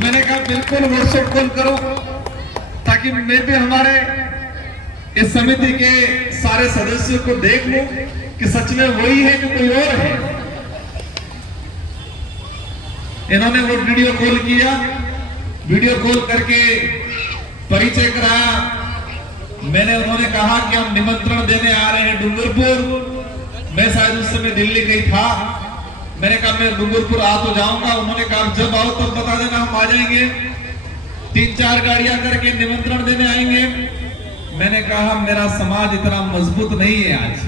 तो मैंने कहा बिल्कुल व्हाट्सएप कॉल करो ताकि मैं भी हमारे इस समिति के सारे सदस्यों को देख लूं कि सच में वही है कि कोई और है। इन्होंने वो वीडियो कॉल किया, वीडियो कॉल करके परिचय कराया। मैंने उन्होंने कहा कि हम निमंत्रण देने आ रहे हैं डूंगरपुर। मैं शायद उस समय दिल्ली गई था। मैंने कहा मैं डूंगरपुर आ तो जाऊंगा। उन्होंने कहा जब आओ तब बता देना, हम आ जाएंगे। 3-4 गाड़ियां करके निमंत्रण देने आएंगे। मैंने कहा मेरा समाज इतना मजबूत नहीं है आज।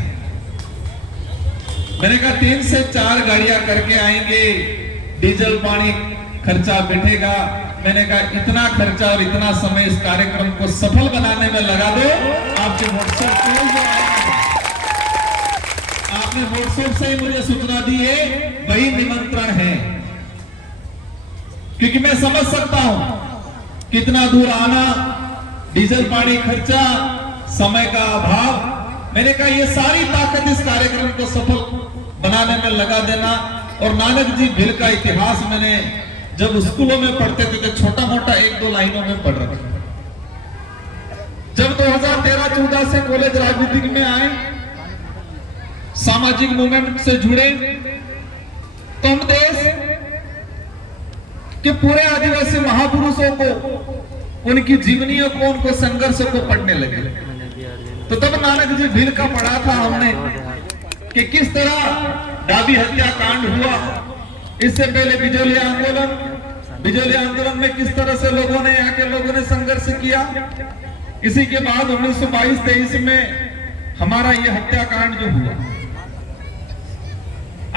मैंने कहा 3 से 4 गाड़ियां करके आएंगे, डीजल पानी खर्चा बैठेगा। मैंने कहा इतना खर्चा और इतना समय इस कार्यक्रम को सफल बनाने में लगा दो। आपके व्हाट्सएप कॉल जो आया, आपने व्हाट्सएप से ही मुझे सूचना दी है, वही निमंत्रण है। क्योंकि मैं समझ सकता हूं कितना दूर आना, डीजल पानी खर्चा, समय का अभाव। मैंने कहा ये सारी ताकत इस कार्यक्रम को सफल बनाने में लगा देना। और नानक जी भिल का इतिहास मैंने जब स्कूलों में पढ़ते थे तो छोटा मोटा 1-2 लाइनों में पढ़ रहे थे। जब 2013-14 से कॉलेज राजनीति में आए, सामाजिक मूवमेंट से जुड़े, तो हम देश के पूरे आदिवासी महापुरुषों को, उनकी जीवनियों को, उनको संघर्षों को पढ़ने लगे। तो तब नानक जी भिल का पढ़ा था हमने कि किस तरह डाबी हत्याकांड हुआ। इससे पहले बिजोलिया आंदोलन में किस तरह से लोगों ने, यहाँ के लोगों ने संघर्ष किया। इसी के बाद 1922-23 में हमारा ये हत्याकांड जो हुआ।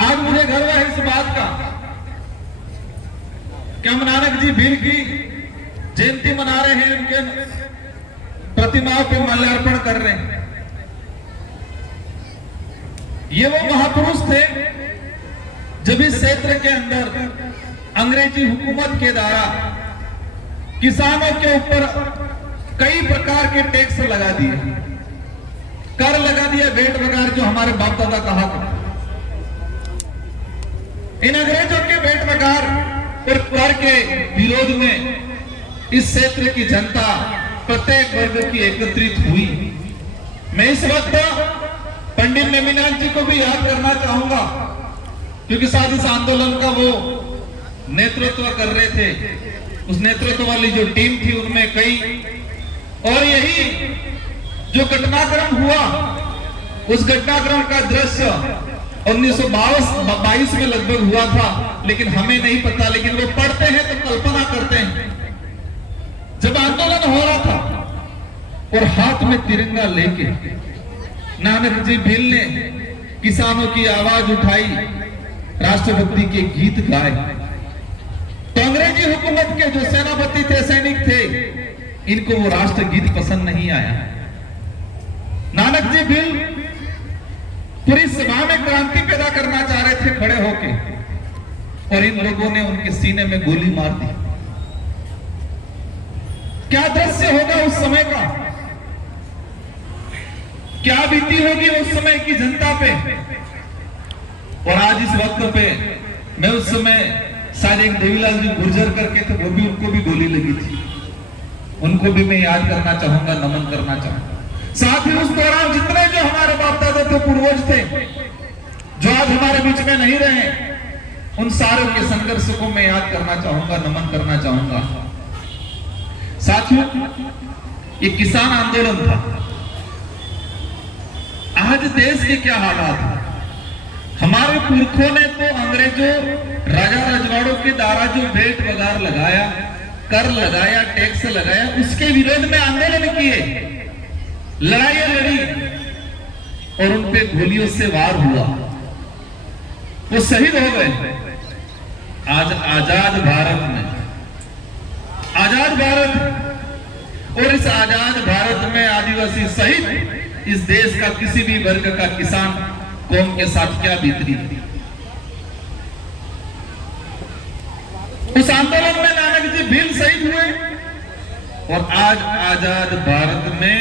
आज मुझे गर्व है इस बात का कि हम नानक जी भिल की जयंती मना रहे हैं, उनके प्रतिमाओं पे माल्यार्पण कर रहे हैं। ये वो महापुरुष थे जब इस क्षेत्र के अंदर अंग्रेजी हुकूमत के द्वारा किसानों के ऊपर कई प्रकार के टैक्स लगा दिए, कर लगा दिया, भेंट वगार, जो हमारे बाप दादा कहा था। इन अंग्रेजों के भेंट वगार और कर के विरोध में इस क्षेत्र की जनता प्रत्येक वर्ग की एकत्रित हुई। मैं इस वक्त पंडित नेमिनाथ जी को भी याद करना चाहूंगा, क्योंकि साथ इस आंदोलन का वो नेतृत्व कर रहे थे। उस नेतृत्व वाली जो टीम थी उनमें कई, और यही जो घटनाक्रम हुआ, उस घटनाक्रम का दृश्य 1922 में लगभग हुआ था, लेकिन हमें नहीं पता। लेकिन वो पढ़ते हैं तो कल्पना करते हैं, जब आंदोलन हो रहा था और हाथ में तिरंगा लेके नानक जी भिल ने किसानों की आवाज उठाई, राष्ट्रभक्ति के गीत गाए। तो अंग्रेजी हुकूमत के जो सेनापति थे, सैनिक थे, इनको वो राष्ट्रगीत पसंद नहीं आया। नानक जी भिल पूरी सभा में क्रांति पैदा करना चाह रहे थे खड़े होके, और इन लोगों ने उनके सीने में गोली मार दी। क्या दृश्य होगा उस समय का, क्या बीती होगी उस समय की जनता पे। और आज इस वक्त पे मैं उस समय शायद एक देवीलाल जी गुर्जर करके थे, वो भी, उनको भी गोली लगी थी। उनको भी मैं याद करना चाहूंगा, नमन करना चाहूंगा। साथ ही उस दौरान जितने जो हमारे बाप दादा थे, पूर्वज थे, जो आज हमारे बीच में नहीं रहे, उन सारों के संघर्ष को मैं याद करना चाहूंगा, नमन करना चाहूंगा। साथियों, ये किसान आंदोलन था। आज देश के क्या हालात हैं। हमारे पुरखों ने तो अंग्रेजों, राजा रजवाड़ों के द्वारा जो भेंट वगार लगाया, कर लगाया, टैक्स लगाया, उसके विरोध में आंदोलन किए, लड़ाइयां लड़ी, और उन पे गोलियों से वार हुआ, वो शहीद हो गए। आज आजाद भारत में, आजाद भारत, और इस आजाद भारत में आदिवासी सहित इस देश का किसी भी वर्ग का किसान कौम के साथ क्या बीतती थी। उस आंदोलन में नानक जी भिल शहीद हुए, और आज आजाद भारत में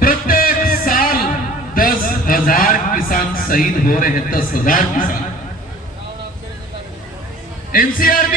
प्रत्येक साल 10,000 किसान शहीद हो रहे हैं। 10,000 किसान। एनसीआर